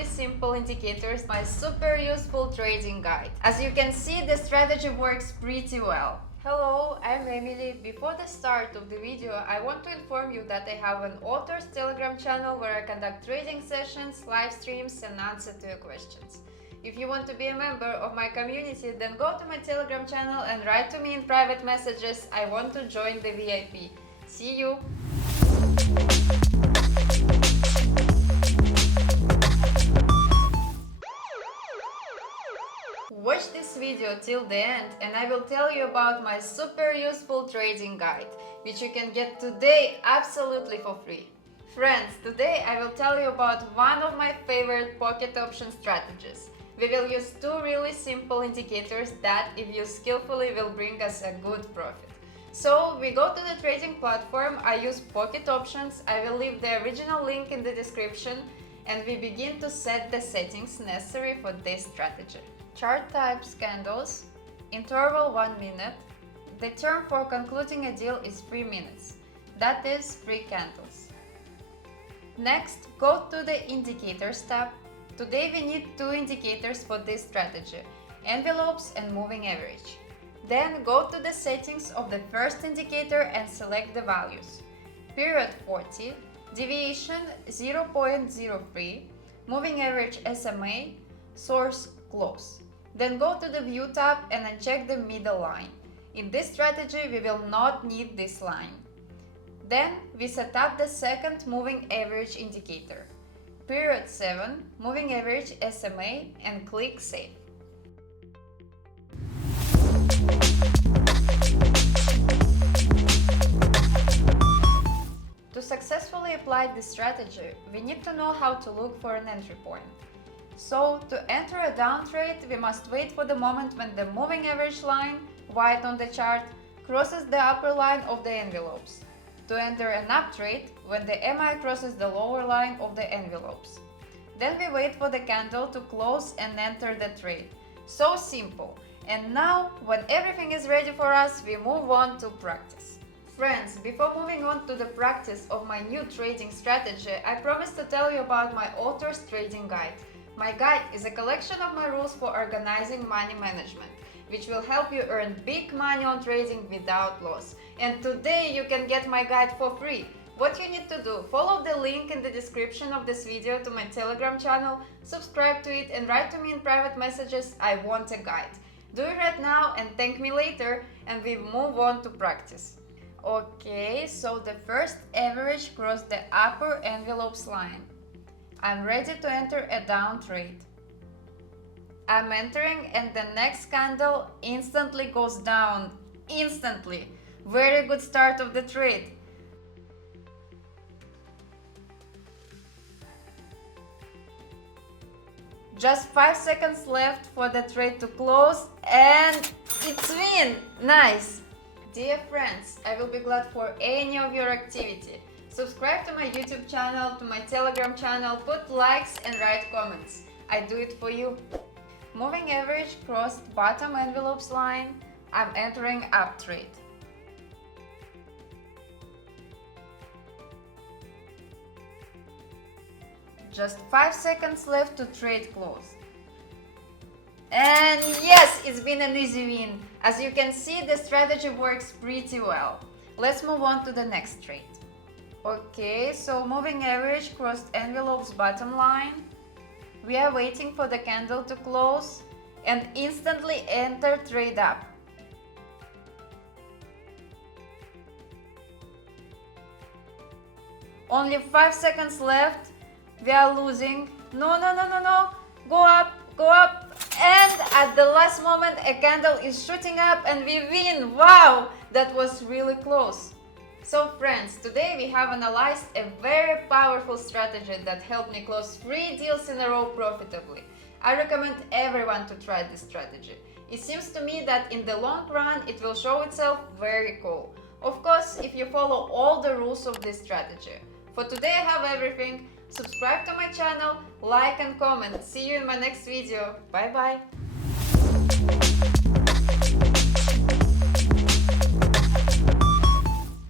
really simple indicators, my super useful trading guide. As you can see, the strategy works pretty well. Hello, I'm Emily. Before the start of the video, I want to inform you that I have an author's Telegram channel where I conduct trading sessions, live streams and answer to your questions. If you want to be a member of my community, then go to my Telegram channel and write to me in private messages, I want to join the VIP. See you! Watch this video till the end and I will tell you about my super useful trading guide, which you can get today absolutely for free. Friends, today I will tell you about one of my favorite pocket option strategies. We will use two really simple indicators that, if used skillfully, will bring us a good profit. So we go to the trading platform, I use pocket options, I will leave the original link in the description, and we begin to set the settings necessary for this strategy. Chart types candles, interval 1 minute, the term for concluding a deal is 3 minutes, that is 3 candles. Next, go to the indicators tab. Today we need 2 indicators for this strategy, envelopes and moving average. Then go to the settings of the first indicator and select the values. Period 40, deviation 0.03, moving average SMA, source close. Then go to the view tab and uncheck the middle line. In this strategy we will not need this line. Then we set up the second moving average indicator. Period 7, moving average SMA, and click Save. To successfully apply this strategy, we need to know how to look for an entry point. So, to enter a down trade, we must wait for the moment when the moving average line, white on the chart, crosses the upper line of the envelopes. To enter an up trade, when the MI crosses the lower line of the envelopes. Then we wait for the candle to close and enter the trade. So simple. And now, when everything is ready for us, we move on to practice. Friends, before moving on to the practice of my new trading strategy, I promised to tell you about my author's trading guide. My guide is a collection of my rules for organizing money management, which will help you earn big money on trading without loss. And today you can get my guide for free. What you need to do, follow the link in the description of this video to my Telegram channel, subscribe to it and write to me in private messages, I want a guide. Do it right now and thank me later, and we move on to practice. Okay, so the first average crossed the upper envelopes line. I'm ready to enter a down trade. I'm entering and the next candle instantly goes down. Instantly. Very good start of the trade. Just 5 seconds left for the trade to close and it's win! Nice! Dear friends, I will be glad for any of your activity. Subscribe to my YouTube channel, to my Telegram channel, put likes and write comments. I do it for you. Moving average crossed bottom envelopes line. I'm entering up trade. Just 5 seconds left to trade close. And yes, it's been an easy win. As you can see, the strategy works pretty well. Let's move on to the next trade. Okay, so moving average crossed envelopes bottom line. We are waiting for the candle to close and instantly enter trade up. Only 5 seconds left. We are losing. No. Go up. And at the last moment a candle is shooting up and we win. Wow, that was really close. So friends, today we have analyzed a very powerful strategy that helped me close 3 deals in a row profitably. I recommend everyone to try this strategy. It seems to me that in the long run it will show itself very cool. Of course, if you follow all the rules of this strategy. For today I have everything. Subscribe to my channel, like and comment. See you in my next video. Bye bye!